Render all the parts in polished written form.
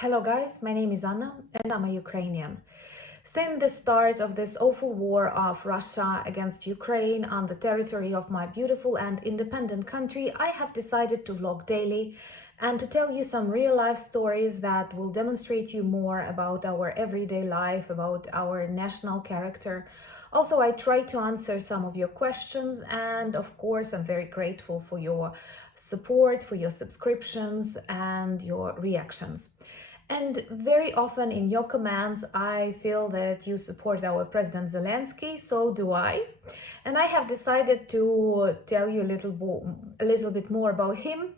Hello guys, my name is Anna and I'm a Ukrainian. Since the start of this awful war of Russia against Ukraine on the territory of my beautiful and independent country, I have decided to vlog daily and to tell you some real life stories that will demonstrate you more about our everyday life, about our national character. Also, I try to answer some of your questions, and of course, I'm very grateful for your support, for your subscriptions and your reactions. And very often in your comments, I feel that you support our President Zelensky, so do I. And I have decided to tell you a little bit more about him.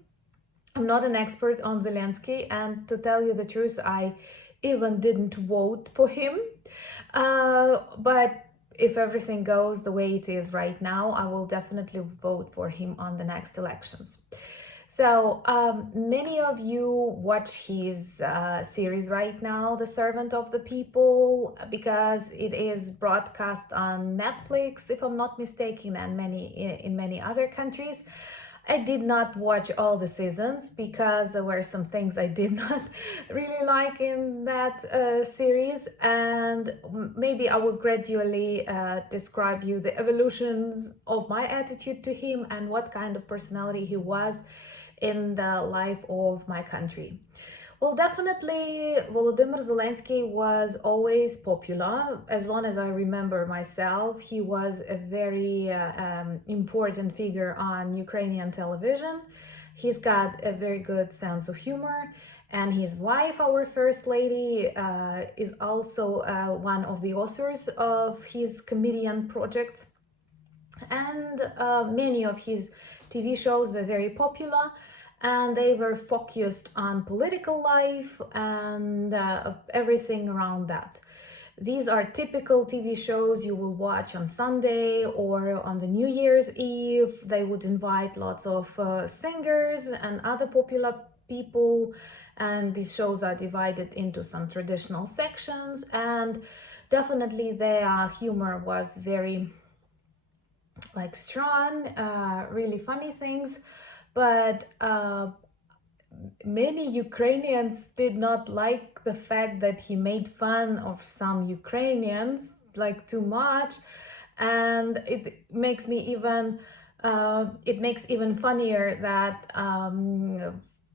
I'm not an expert on Zelensky, and to tell you the truth, I even didn't vote for him. But if everything goes the way it is right now, I will definitely vote for him on the next elections. So many of you watch his series right now, The Servant of the People, because it is broadcast on Netflix, if I'm not mistaken, and in many other countries. I did not watch all the seasons because there were some things I did not really like in that series, and maybe I will gradually describe you the evolutions of my attitude to him and what kind of personality he was in the life of my country. Well, definitely, Volodymyr Zelensky was always popular. As long as I remember myself, he was a very important figure on Ukrainian television. He's got a very good sense of humor, and his wife, our First Lady, is also one of the authors of his comedian project. And many of his TV shows were very popular, and they were focused on political life and everything around that. These are typical TV shows you will watch on Sunday or on the New Year's Eve. They would invite lots of singers and other popular people, and these shows are divided into some traditional sections, and definitely their humor was very strong, really funny things, but many Ukrainians did not like the fact that he made fun of some Ukrainians too much, and it makes even funnier that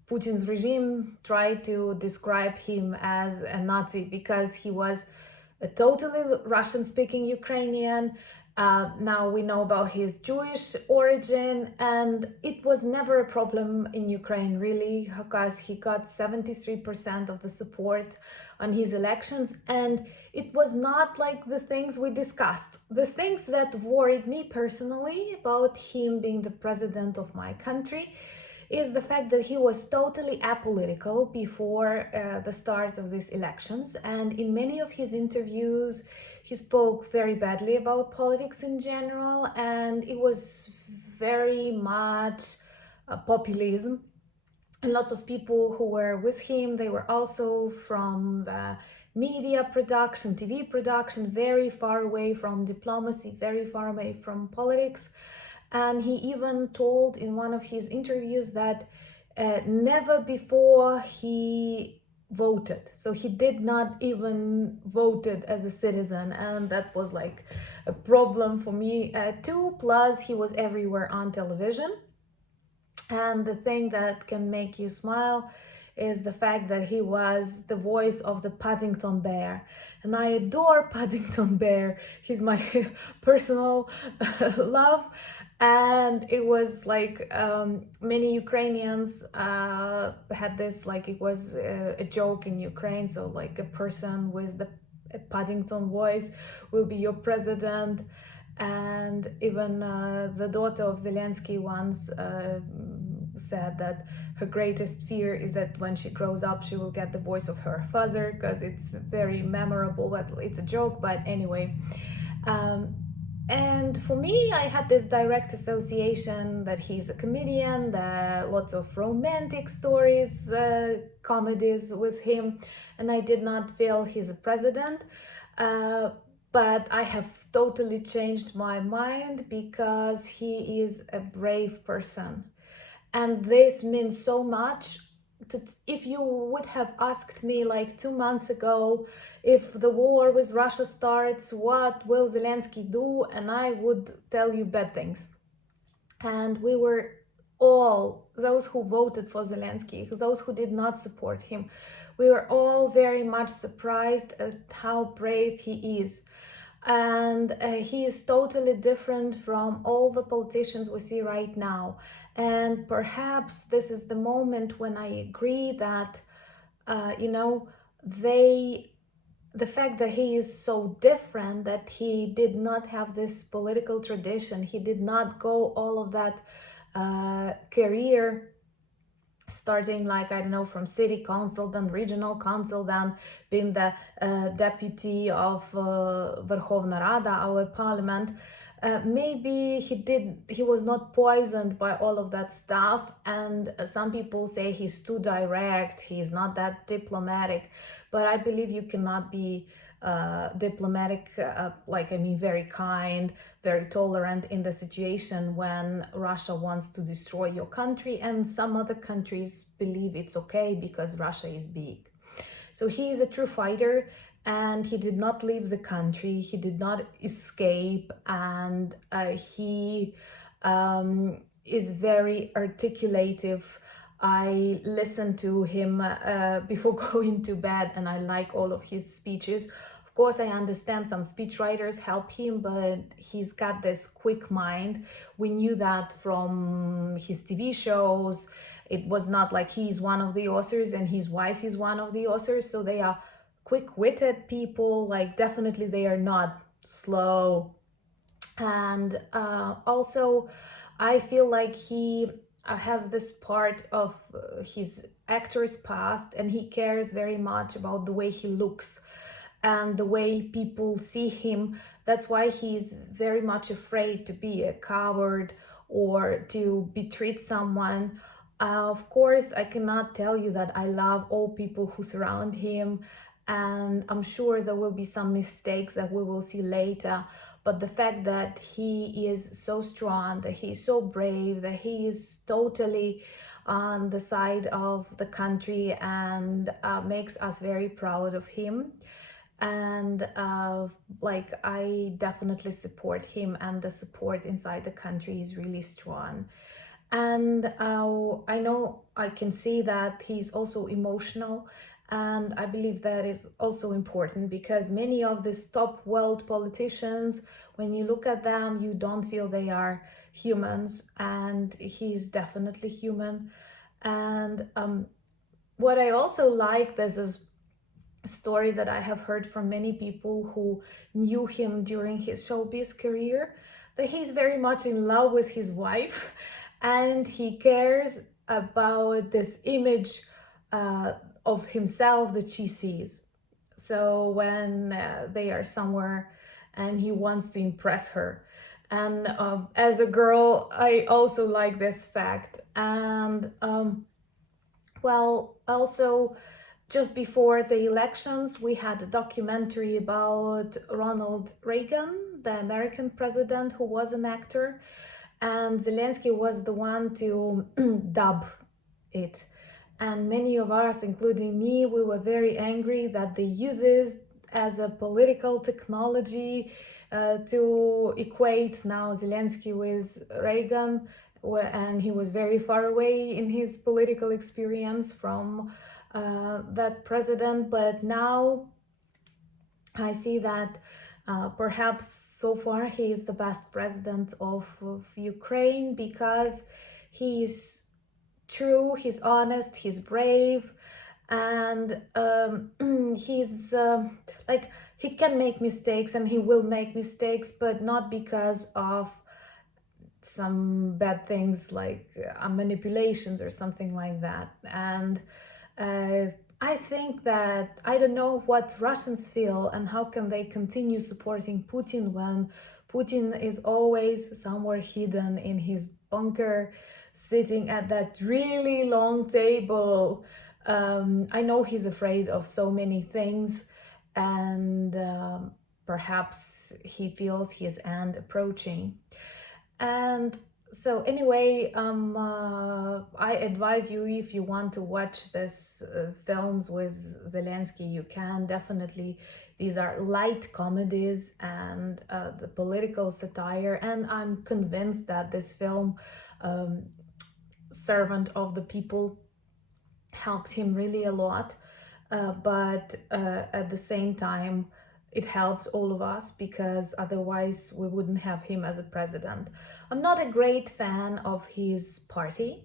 Putin's regime tried to describe him as a Nazi because he was a totally Russian-speaking Ukrainian. Now we know about his Jewish origin, and it was never a problem in Ukraine, really, because he got 73% of the support on his elections, and it was not like the things we discussed. The things that worried me personally about him being the president of my country is the fact that he was totally apolitical before the start of these elections, and in many of his interviews he spoke very badly about politics in general, and it was very much populism. And lots of people who were with him, they were also from the media production, TV production, very far away from diplomacy, very far away from politics. And he even told in one of his interviews that never before he voted. So he did not even voted as a citizen, and that was like a problem for me too. Plus, he was everywhere on television. And the thing that can make you smile is the fact that he was the voice of the Paddington Bear. And I adore Paddington Bear. He's my personal love. And it was like many Ukrainians had this, like it was a joke in Ukraine. So like a person with the Paddington voice will be your president. And even the daughter of Zelensky once said that her greatest fear is that when she grows up she will get the voice of her father, because it's very memorable, but it's a joke. But anyway, and for me, I had this direct association that he's a comedian, lots of romantic stories, comedies with him, and I did not feel he's a president. But I have totally changed my mind because he is a brave person. And this means so much if you would have asked me like 2 months ago, if the war with Russia starts, what will Zelensky do? And I would tell you bad things. And we were all, those who voted for Zelensky, those who did not support him, we were all very much surprised at how brave he is. And he is totally different from all the politicians we see right now. And perhaps this is the moment when I agree that, you know, the fact that he is so different, that he did not have this political tradition, he did not go all of that career, starting like, I don't know, from city council, then regional council, then being the deputy of Verkhovna Rada, our parliament. Maybe he was not poisoned by all of that stuff, and some people say he's too direct, he's not that diplomatic, but I believe you cannot be diplomatic, very kind, very tolerant in the situation when Russia wants to destroy your country, and some other countries believe it's okay because Russia is big. So he is a true fighter, and he did not leave the country, he did not escape, and he is very articulative. I listen to him before going to bed, and I like all of his speeches. Of course, I understand some speechwriters help him, but he's got this quick mind. We knew that from his TV shows. It was not like he's one of the authors and his wife is one of the authors, so they are quick-witted people. Like, definitely they are not slow. And also I feel like he has this part of his actor's past, and he cares very much about the way he looks and the way people see him. That's why he's very much afraid to be a coward or to betray someone. Of course, I cannot tell you that I love all people who surround him, and I'm sure there will be some mistakes that we will see later. But the fact that he is so strong, that he is so brave, that he is totally on the side of the country, and makes us very proud of him. And I definitely support him, and the support inside the country is really strong. And I know I can see that he's also emotional, and I believe that is also important, because many of these top world politicians, when you look at them, you don't feel they are humans, and he's definitely human. And what I also like, this is stories that I have heard from many people who knew him during his showbiz career, that he's very much in love with his wife, and he cares about this image of himself that she sees. So when they are somewhere and he wants to impress her. And as a girl, I also like this fact. And also, just before the elections, we had a documentary about Ronald Reagan, the American president, who was an actor, and Zelensky was the one to dub it. And many of us, including me, we were very angry that they use it as a political technology to equate now Zelensky with Reagan, and he was very far away in his political experience from that president. But now I see that perhaps so far he is the best president of Ukraine, because he's true, he's honest, he's brave, and he's he can make mistakes, and he will make mistakes, but not because of some bad things like manipulations or something like that. And I think that, I don't know what Russians feel and how can they continue supporting Putin when Putin is always somewhere hidden in his bunker, sitting at that really long table. I know he's afraid of so many things, and perhaps he feels his end approaching. And So anyway, I advise you, if you want to watch this films with Zelensky, you can definitely. These are light comedies and the political satire, and I'm convinced that this film, um, Servant of the People, helped him really a lot. But at the same time, it helped all of us because otherwise we wouldn't have him as a president. I'm not a great fan of his party,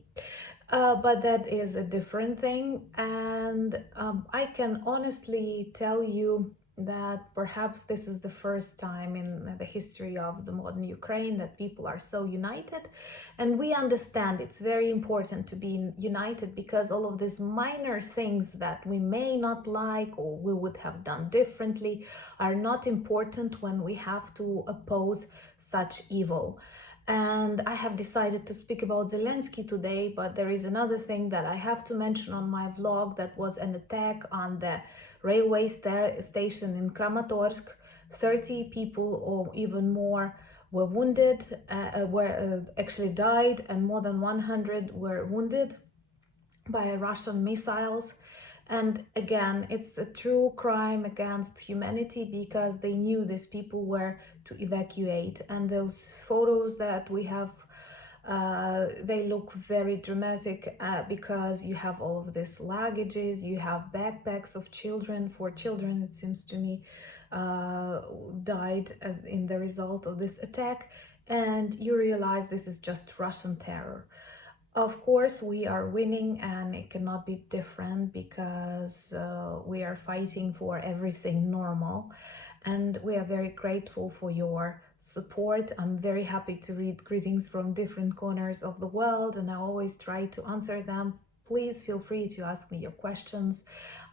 but that is a different thing. And I can honestly tell you that perhaps this is the first time in the history of the modern Ukraine that people are so united. And we understand it's very important to be united because all of these minor things that we may not like or we would have done differently are not important when we have to oppose such evil. And I have decided to speak about Zelensky today, but there is another thing that I have to mention on my vlog. That was an attack on the railway station in Kramatorsk. 30 people or even more were wounded, were actually died, and more than 100 were wounded by Russian missiles. And again, it's a true crime against humanity because they knew these people were to evacuate. And those photos that we have, they look very dramatic because you have all of these luggages, you have backpacks of children. 4 children, it seems to me, died as in the result of this attack. And you realize this is just Russian terror. Of course, we are winning, and it cannot be different because we are fighting for everything normal. And we are very grateful for your support. I'm very happy to read greetings from different corners of the world, and I always try to answer them. Please feel free to ask me your questions.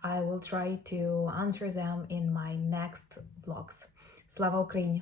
I will try to answer them in my next vlogs. Slava Ukraini!